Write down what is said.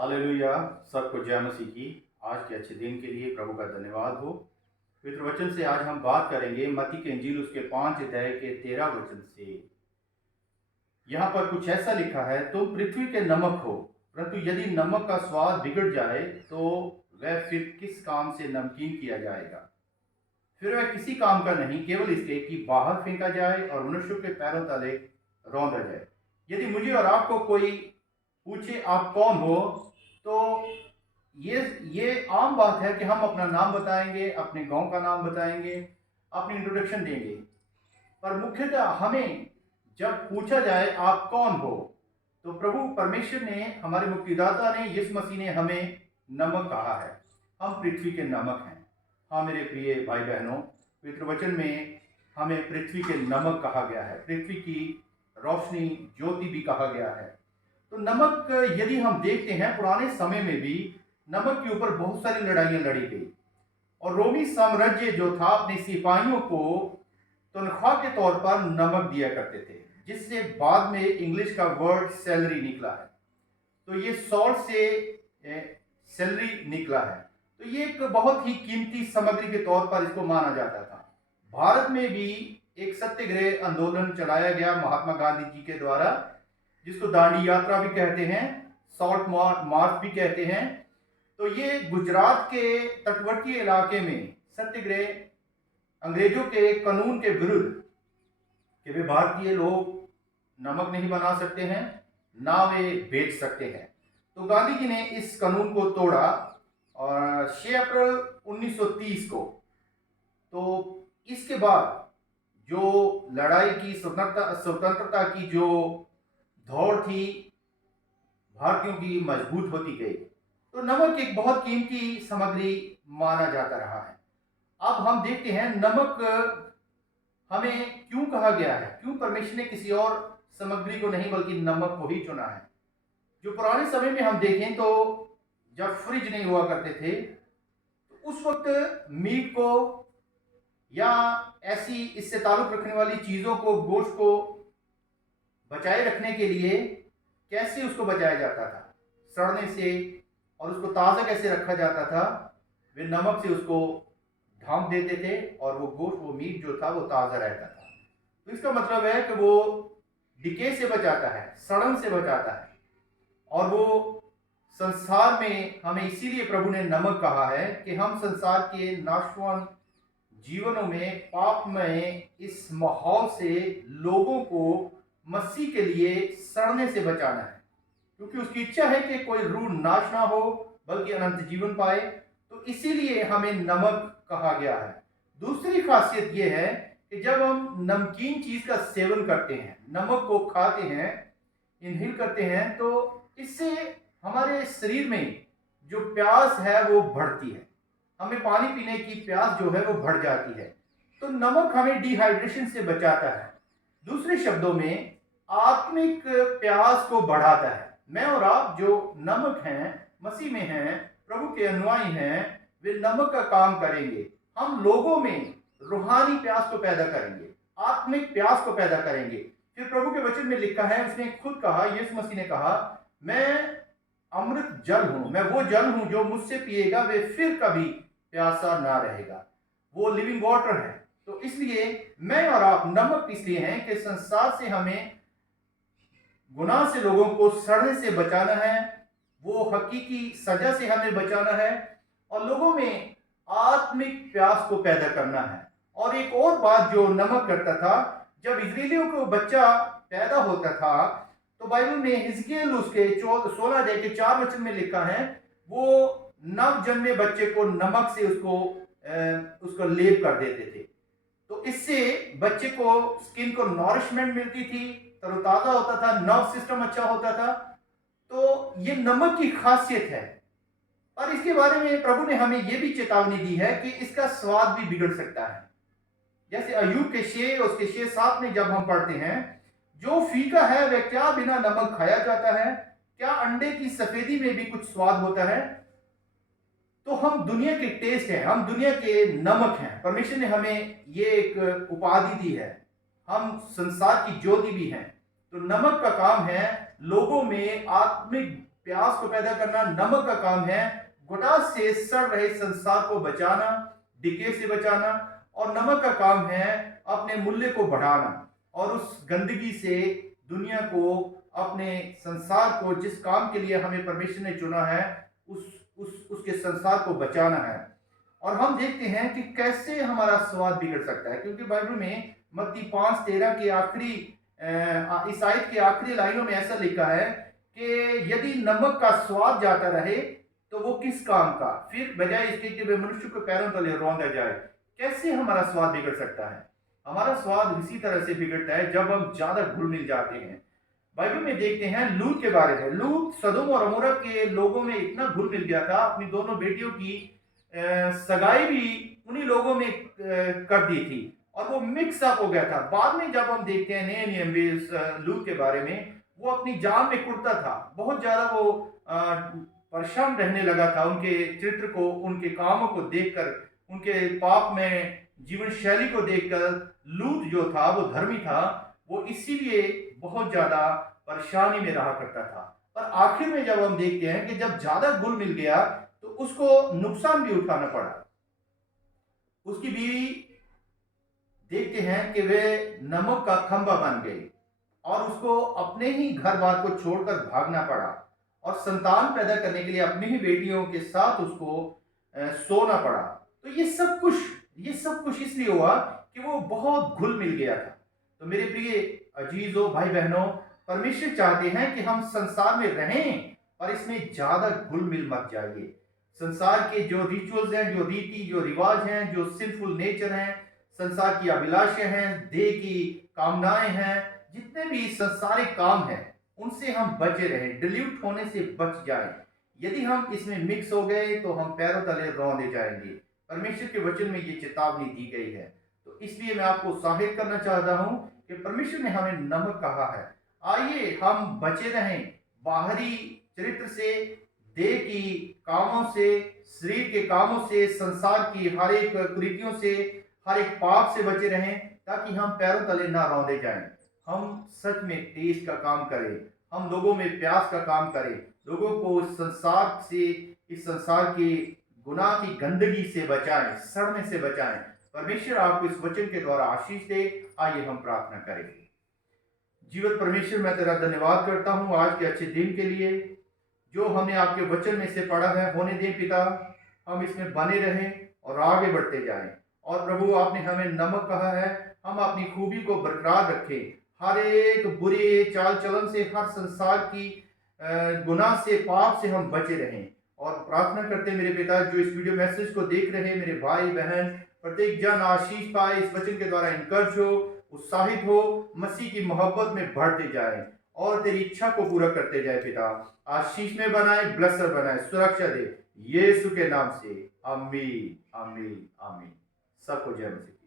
Hallelujah. सबको जय मसीह की। आज के अच्छे दिन के लिए प्रभु का धन्यवाद हो। पवित्र वचन से आज हम बात करेंगे मत्ती के इंजील उसके 5 अध्याय के 13 वचन से। यहाँ पर कुछ ऐसा लिखा है, तुम पृथ्वी के नमक हो, परंतु यदि नमक का स्वाद बिगड़ जाए तो वह फिर किस काम से नमकीन किया जाएगा। फिर वह किसी काम का नहीं, केवल इसलिए कि बाहर फेंका जाए और मनुष्यों के पैरों तले रौंदा जाए। यदि मुझे और आपको कोई पूछे आप कौन हो, तो ये आम बात है कि हम अपना नाम बताएंगे, अपने गांव का नाम बताएंगे, अपनी इंट्रोडक्शन देंगे। पर मुख्यतः हमें जब पूछा जाए आप कौन हो, तो प्रभु परमेश्वर ने, हमारे मुक्तिदाता ने, यीशु मसीह ने हमें नमक कहा है। हम पृथ्वी के नमक हैं। हाँ मेरे प्रिय भाई बहनों, पवित्र वचन में हमें पृथ्वी के नमक कहा गया है, पृथ्वी की रोशनी, ज्योति भी कहा गया है। तो नमक, यदि हम देखते हैं पुराने समय में भी नमक के ऊपर बहुत सारी लड़ाइयां लड़ी गई, और रोमी साम्राज्य जो था अपने सिपाहियों को तनख्वाह के तौर पर नमक दिया करते थे, जिससे बाद में इंग्लिश का वर्ड सैलरी निकला है। तो ये सॉल्ट से सैलरी निकला है। तो ये एक बहुत ही कीमती सामग्री के तौर पर इसको माना जाता था। भारत में भी एक सत्याग्रह आंदोलन चलाया गया महात्मा गांधी जी के द्वारा, जिसको दांडी यात्रा भी कहते हैं, सॉल्ट मार्च भी कहते हैं। तो ये गुजरात के तटवर्ती इलाके में सत्याग्रह अंग्रेजों के कानून के विरुद्ध कि वे भारतीय लोग नमक नहीं बना सकते हैं, ना वे बेच सकते हैं। तो गांधी जी ने इस कानून को तोड़ा और 6 अप्रैल 1930 को, तो इसके बाद जो लड़ाई की, स्वतंत्रता की जो दौड़ थी, भारतीयों की मजबूत होती गई। तो नमक एक बहुत कीमती सामग्री माना जाता रहा है। अब हम देखते हैं नमक हमें क्यों कहा गया है, क्यों परमेश्वर ने किसी और सामग्री को नहीं बल्कि नमक को ही चुना है। जो पुराने समय में हम देखें तो जब फ्रिज नहीं हुआ करते थे, तो उस वक्त मीट को या ऐसी इससे ताल्लुक रखने वाली चीजों को, गोश्त को बचाए रखने के लिए कैसे उसको बचाया जाता था, सड़ने से, और उसको ताज़ा कैसे रखा जाता था। वे नमक से उसको ढांप देते थे और वो गोश्त, वो मीट जो था वो ताज़ा रहता था। तो इसका मतलब है कि वो डिके से बचाता है, सड़न से बचाता है। और वो संसार में, हमें इसीलिए प्रभु ने नमक कहा है कि हम संसार के नाशवान जीवनों में, पाप में, इस माहौल से लोगों को मसीह के लिए सड़ने से बचाना है, क्योंकि उसकी इच्छा है कि कोई रूह नाश ना हो बल्कि अनंत जीवन पाए। तो इसीलिए हमें नमक कहा गया है। दूसरी खासियत यह है कि जब हम नमकीन चीज का सेवन करते हैं, नमक को खाते हैं, इनहेल करते हैं, तो इससे हमारे शरीर में जो प्यास है वो बढ़ती है, हमें पानी पीने की प्यास जो है वो बढ़ जाती है। तो नमक हमें डिहाइड्रेशन से बचाता है। दूसरे शब्दों में आत्मिक प्यास को बढ़ाता है। मैं और आप जो नमक हैं, मसीह में हैं, प्रभु के अनुयायी हैं, वे नमक का काम करेंगे। हम लोगों में रूहानी प्यास को पैदा करेंगे, आत्मिक प्यास को पैदा करेंगे। फिर प्रभु के वचन में लिखा है, उसने खुद कहा, यीशु मसीह ने कहा, मैं अमृत जल हूं, मैं वो जल हूं जो मुझसे पिएगा वे फिर कभी प्यासा ना रहेगा। वो लिविंग वाटर है। तो इसलिए मैं और आप नमक इसलिए हैं कि संसार से हमें, गुनाह से लोगों को सड़ने से बचाना है, वो हकीकी सजा से हमें बचाना है, और लोगों में आत्मिक प्यास को पैदा करना है। और एक और बात जो नमक करता था, जब इजरायलियों को बच्चा पैदा होता था, तो बाइबल में हिजकियेल उसके 16 अध्याय के 4 वचन में लिखा है, वो नव जन्मे बच्चे को नमक से उसको लेप कर देते थे। तो इससे बच्चे को, स्किन को नॉरिशमेंट मिलती थी, तरोताजा होता था, नर्व सिस्टम अच्छा होता था। तो ये नमक की खासियत है। और इसके बारे में प्रभु ने हमें यह भी चेतावनी दी है कि इसका स्वाद भी बिगड़ सकता है। जैसे अय्यूब के 6 उसके 6-7 में जब हम पढ़ते हैं, जो फीका है वह क्या बिना नमक खाया जाता है, क्या अंडे की सफेदी में भी कुछ स्वाद होता है। तो हम दुनिया के टेस्ट हैं, हम दुनिया के नमक हैं। परमेश्वर ने हमें ये एक उपाधि दी है, हम संसार की ज्योति भी हैं। तो नमक का काम है लोगों में आत्मिक प्यास को पैदा करना नमक का काम है। गुनाह से सड़ रहे संसार को बचाना, डिके से बचाना। और नमक का काम है अपने मूल्य को बढ़ाना और उस गंदगी से दुनिया को, अपने संसार को, जिस काम के लिए हमें परमेश्वर ने चुना है, उसके संसार को बचाना है। और हम देखते हैं कि कैसे हमारा स्वाद बिगड़ सकता है, क्योंकि बाइबल में मत्ती 5:13 के आखिरी इस आयत के आखिरी लाइनों में ऐसा लिखा है कि यदि नमक का स्वाद जाता रहे तो वो किस काम का, फिर बजाय इसके कि वे मनुष्य को पैरों तले रौंदा जाए। कैसे हमारा स्वाद बिगड़ सकता है? हमारा स्वाद इसी तरह से बिगड़ता है जब हम ज्यादा घुल मिल जाते हैं। बाइबल में देखते हैं लूत के बारे में। लूत सदोम और अमोरा के लोगों में इतना घुल मिल गया था, अपनी दोनों बेटियों की सगाई भी उन्हीं लोगों में कर दी थी और वो मिक्स अप हो गया था। बाद में जब हम देखते हैं नए नियम में लूत के बारे में, वो अपनी जान में कुड़ता था, बहुत ज्यादा वो परेशान रहने लगा था उनके चरित्र को, उनके कामों को देखकर, उनके पाप में जीवन शैली को देखकर। लूत जो था वो धर्मी था, वो इसीलिए बहुत ज्यादा परेशानी में रहा करता था। पर आखिर में जब हम देखते हैं कि जब ज्यादा घुल मिल गया तो उसको नुकसान भी उठाना पड़ा। उसकी बीवी देखते हैं कि वे नमक का खंभा बन गई और उसको अपने ही घर बार को छोड़कर भागना पड़ा और संतान पैदा करने के लिए अपनी ही बेटियों के साथ उसको सोना पड़ा। तो ये सब कुछ इसलिए हुआ कि वो बहुत घुल मिल गया था। तो मेरे प्रिय अजीजों, भाई बहनों, परमेश्वर चाहते हैं कि हम संसार में रहें और इसमें ज्यादा घुल मिल मत जाइए। संसार के जो रिचुअल्स हैं, जो रीति, जो रिवाज हैं, जो सिंफुल नेचर हैं, संसार की अभिलाषाएं हैं, देह की कामनाएं हैं, जितने भी संसारिक काम हैं, उनसे हम बचे रहें, डिल्यूट होने से बच जाएं। यदि हम इसमें मिक्स हो गए तो हम पैरों तले रौंदे जाएंगे। परमेश्वर के वचन में ये चेतावनी दी गई है। तो इसलिए मैं आपको उत्साहित करना चाहता हूं कि परमेश्वर ने हमें नमक कहा है। आइए हम बचे रहें बाहरी चरित्र से, देह की कामों से, शरीर के कामों से, संसार की हर एक कुरीतियों से, हर एक पाप से बचे रहें, ताकि हम पैरों तले ना रौंदे जाएं। हम सच में तेज का काम करें, हम लोगों में प्यास का काम करें, लोगों को इस संसार से, इस संसार की गुनाह की गंदगी से बचाएं, सड़ने से बचाएं। परमेश्वर आपको इस वचन के द्वारा आशीष दे। आइए हम प्रार्थना करें। जीवित परमेश्वर, मैं तेरा धन्यवाद करता हूं आज के अच्छे दिन के लिए, जो हमने आपके वचन में से पढ़ा है। होने दें पिता, हम इसमें बने रहें और आगे बढ़ते जाएं। और प्रभु, आपने हमें नमक कहा है, हम अपनी खूबी को बरकरार रखें, हर एक बुरे चाल चलन से, हर संसार की गुनाह से, पाप से हम बचे रहें। और प्रार्थना करते मेरे पिता, जो इस वीडियो मैसेज को देख रहे मेरे भाई बहन, प्रत्येक जन आशीष पाए, इस वचन के द्वारा इनकर्ज हो, उत्साहित हो, मसीह की मोहब्बत में बढ़ते जाए और तेरी इच्छा को पूरा करते जाए। पिता, आशीष में बनाए, ब्लेसर बनाए, सुरक्षा दे, यीशु के नाम से। आमीन, आमीन, आमीन। सबको जय मसीह।